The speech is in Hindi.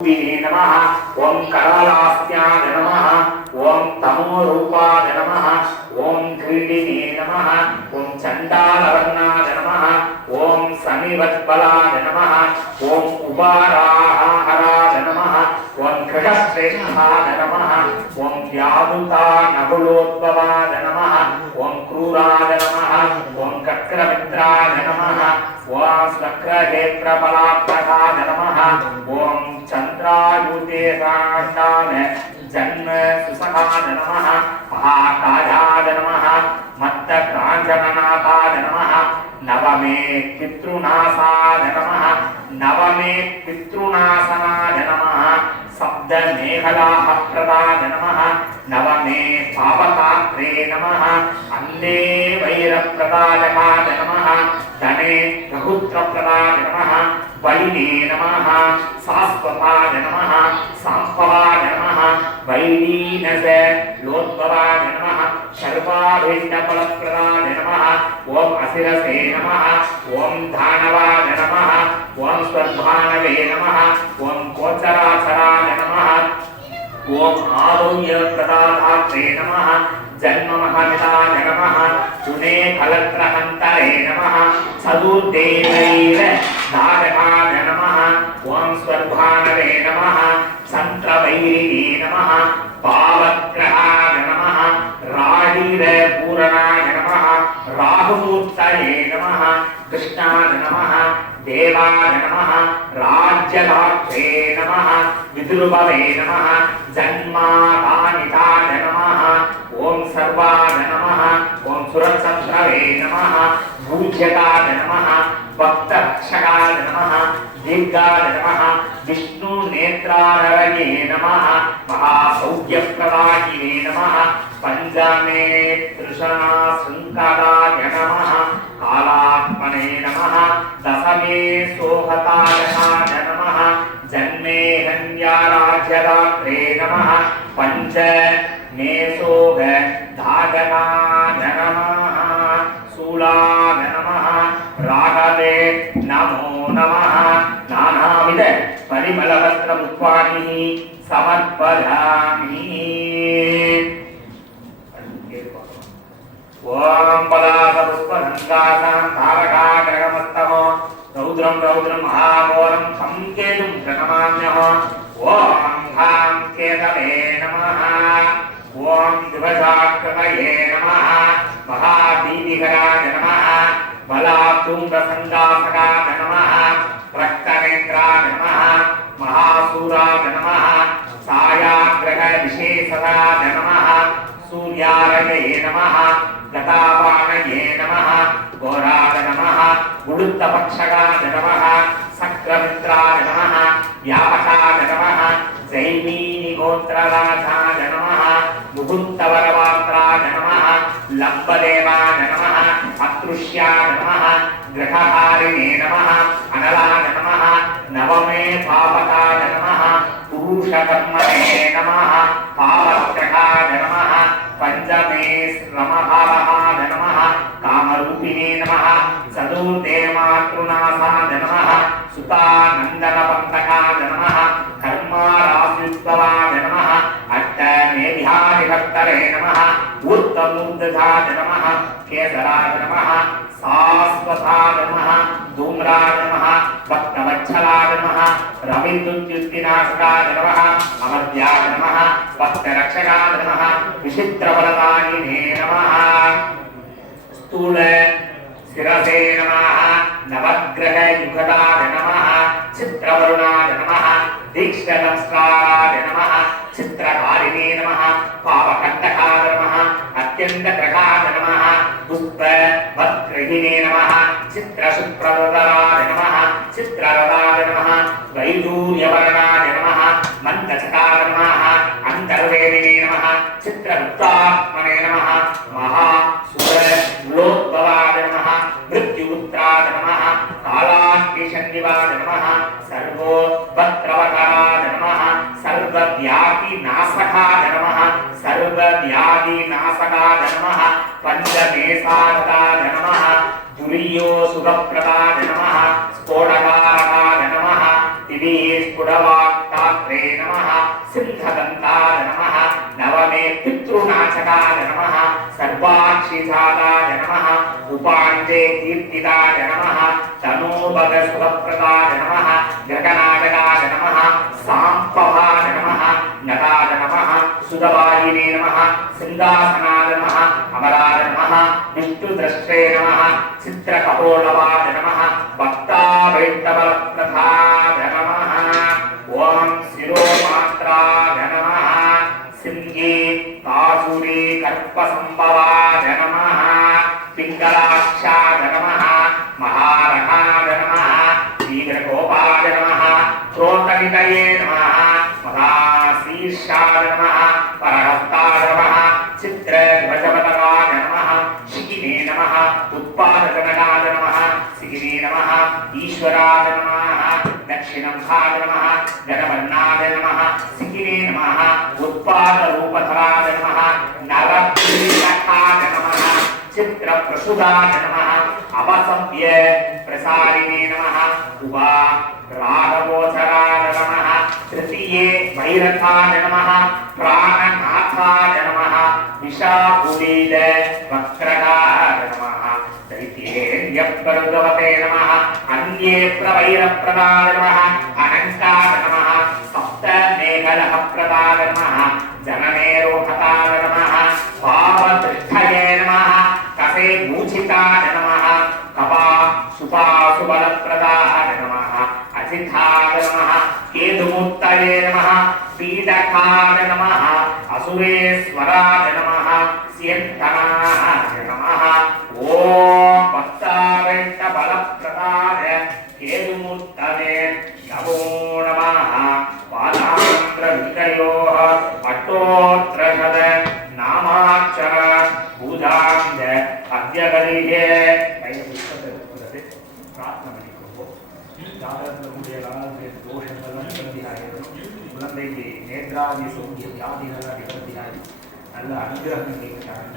नमः ओम करालास्याय नमः ओम तमोरूपाय नमः ओम क्रीडिने नमः ओम चंडालवर्णाय नमः ओम शनिवत्पलाय नमः ओम उपाराहाराय नमः ओम कृतश्रेष्ठाय नमः ओम व्याधुता नकुलोद्भवाय नमः ओम क्रूराय नमः ओम कक्रमित्राय नमः ओम वक्रहेत्रफलात्मकाय नमः ओम चंद्रायुते साष्टान जन्म सुसखाय नमः महाकायाय नमः मत्त कांचननाथाय नमः नवमे पितृनाशाय नमः नवमे पितृनाशनाय नमः शब्द मेघलाहप्रदाय नमः नवमे पावकात्रे नमः अन्ने वैरप्रदायकाय नमः धने रघुत्रप्रदाय नमः वैने नमः शाश्वताय नमः सांपवाय नमः वैलीनस लोद्भवाय नमः सर्वाभीष्टफलप्रदाय नमः ओम असिरसे नमः ओम धानवाय नमः ओम स्वर्भानवे नमः ओम गोचराचराय नमः ओम आरोग्यप्रदाधात्रे नमः जन्ममहमिताय नमः चुने कलत्रहन्तरे नमः चतुर्देवैर दारकाय नमः ओम स्वर्भानवे नमः संत्रवैरिणे नमः पावग्रहाय नमः राडीरपूरणाय नमः राहुमूर्तये नमः कृष्णाय नमः देवाय नमः राज्यदात्रे नमः विदुर्भवे नमः जन्माकानिताय नमः ओम सर्वाय नमः ओम सुरसंत्रवे नमः भूज्यकाय नमः भक्तरक्षकाय नमः दीर्घाय नमः विष्णु नेत्रारये नमः महासौख्यप्रदायिने नमः पंचमे तृषणा शृंखलाय नमः कालात्मने नमः दशमे सोहताय नमः जन्मे हन्याराज्यदात्रे नमः पंचमे सोग धागनाय नमः शूलाय नमः राघवे नमो नमः नानाविध परिमलवस्त्रमुत्पाणिः समर्पयामि ओम पदासपुष्पसंगासां तारकाग्रहमस्तमो रौद्रं रौद्रं महाघोरं संकेतुं प्रणमाम्यहम् ओम धां केतवे नमः ओम दिवसाकृतये नमः महादीपिकराय नमः बलातुंगसंगासकाय नमः रक्तनेत्राय नमः महासूराय नमः छायाग्रह विशेषदाय नमः सूर्यारये नमः गतावानये नमः घोराय नमः उडुत्तपक्षगाय नमः सक्रमित्राय नमः व्यापकाय नमः जैमीनिगोत्रराजाय नमः मुकुन्दवरवात्राय नमः लम्बदेवाय नमः अतृष्याय नमः ग्रहहारिणे नमः अनलाय नमः नवमे पावकाय नमः पुरुषकर्मणे नमः पावग्रहाय नमः पंचमे श्रमभावहाय नमः कामरूपिणे नमः चतुर्थे मातृनाशाय नमः सुतानन्दनपन्तकाय नमः कर्मारास्युद्भवाय नमः अष्टमेध्यादिभक्तरे नमः उत्तमूर्धजाय नमः केसराय नमः शाश्वताय नमः धूम्राय नमः भक्तवत्सलाय नमः रविद्युत्युत्तिनाशकाय नमः अमर्त्याय नमः भक्तरक्षकाय नमः विचित्रफलदायिने नमः स्थूल शिरसे नमः नवग्रहयुगदाय नमः चित्रवरुणाय नमः दीक्षनमस्काराय नमः चित्रकारिणे नमः पावकण्टकाय नमः अत्यन्तग्रहाय नमः पुष्पवद्ग्रहिणे नमः चित्रसुप्रदराय नमः चित्ररदाय नमः वैडूर्यवर्णाय नमः मन्दचकाय नमः अन्तर्वेदिने नमः चित्रवृत्तात्मने नमः महासुरलोद्भवाय नमः मृत्युपुत्राय नमः कालाग्निशन्निवाय नमः सर्वोपद्रवकराय नमः सर्वव्याधिनाशकाय नमः सर्वव्याधिनाशकाय नमः पंचमेशाय नमः दुर्यो सुखप्रदाय नमः स्फोटकारकाय नमः तिथि स्फुटवाक्ता संहिताय नमः तनूर्भग सुखप्रदाय नमः गगनागदाय नमः सांपवाय नमः नगाय नमः सुदवायिने नमः सिंहासनाय नमः अमराय नमः विष्णुद्रष्टे नमः चित्रकपोलवाय नमः भक्तावैष्णवप्रदाय नमः ओम शिरोमात्राय नमः सिंहे कासुरी कर्पसंभवाय नमः पिंगलाक्षाय नमः महारथाय नमः वीरगोपाय नमः क्रोधनिधये नमः महाशीर्षाय नमः परहस्ताय नमः चित्रध्वजपताकाय नमः शिखिने नमः उत्पादकनकाय नमः शिखिने नमः ईश्वराय नमः दक्षिणमुखाय नमः गणवर्णाय नमः शिखिने नमः उत्पादरूपधराय नमः नवपीठकाय नमः चित्रप्रसुदाय नमः अवसव्य प्रसारिणे नमः उभा राघवोचराय नमः तृतीये भैरथाय नमः प्राणनाथाय नमः विशाकुलील वक्रगाय नमः दैत्येन्द्रप्रभुवते नमः अन्ये प्रवैरप्रदाय नमः अनन्ताय नमः सप्तमेघलहप्रदाय नमः जननेरोधकाय नमः पावतृष्ठये नमः कसे मूचिताय नमः कपा सुपासुबलप्रदाय नमः अजिताय नमः केतुमूर्तये नमः पीडकाय नमः असुरेश्वराय नमः स्यन्तनाय नमः ओम भक्तावैष्णवबलप्रदाय केतुमूर्तये नमो नमः पादान्त्रविजयोः अष्टोत्तरशत नामाक्षर पूजां अद्यगलिहे प्रार्थना ஜாதகத்தினுடைய தோஷங்களும் நிவர்த்தியாயிரும் குழந்தைக்கு நேத்ராதி சௌக்கிய வியாதிகள் நிவர்த்தியாகி நல்ல அனுகிரகம் கிடைக்கிறாங்க.